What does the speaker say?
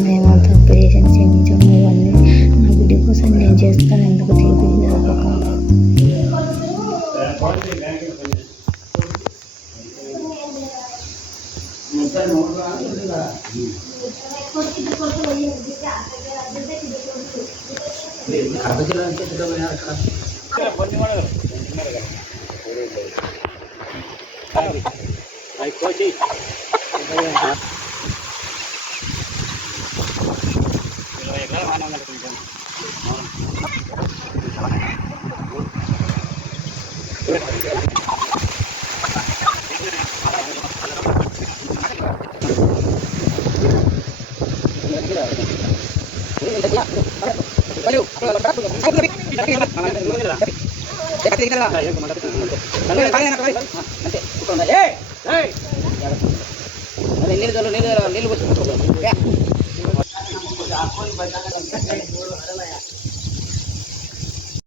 మేము తప్పు చేసాను క్షమించాము ఇవన్నీ నా బిడ్డ కోసం నేను చేస్తాను ఎందుకు తీపి జ్ఞాపకం నీళ్ళు నీళ్ళు నీళ్ళు పోసి કોણ બધા